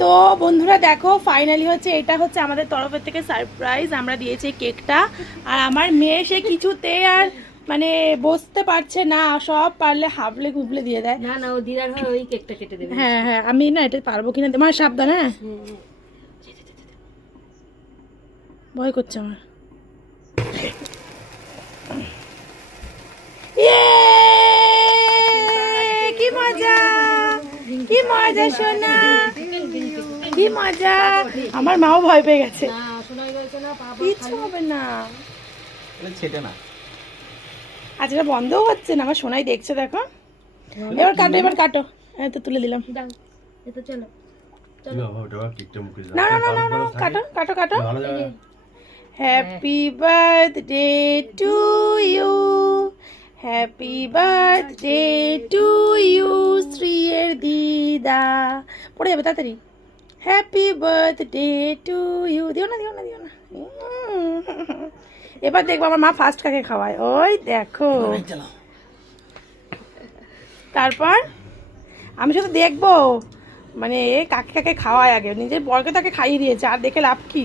তো বন্ধুরা দেখো ফাইনালি হচ্ছে এটা হচ্ছে আমাদের তরফের থেকে সারপ্রাইজ, আমরা দিয়েছি কেকটা। আর আমার মেয়ে সে কিছুতে আর মানে বসতে পারছে না, সব পারলে হাবলে গুবলে দিয়ে দেয়। না না, ও দিদার হয় ওই কেকটা কেটে দেবে। হ্যাঁ হ্যাঁ, আমি না এটা পারবো কিনা, তোমার সাবধান। হ্যাঁ, ভয় করছে আমার। কি মজা, কি মজা সোনা, কি মজা। আমার মাও ভয় পেয়ে গেছে। কিচ্ছু হবে না, আজকে বন্ধও হচ্ছে না। আমার সোনাই দেখছে, দেখো। এবার কাটো, এবার কাটো। এই তো তুলে দিলাম। চলো না না না না, কাটো কাটো কাটো। Happy birthday to you, happy birthday to you শ্রীয়ের দিদা। পড়ে যাবে তাড়াতাড়ি। Happy birthday to you. দিও না দিও না দিও না। এবার দেখবো আমার মা ফার্স্ট কাকে খাওয়ায়। ওই দেখো, তারপর আমি শুধু দেখবো মানে কাকে কাকে খাওয়ায়। আগে নিজের বরকে তাকে খাইয়ে দিয়েছে, আর দেখে লাভ কি।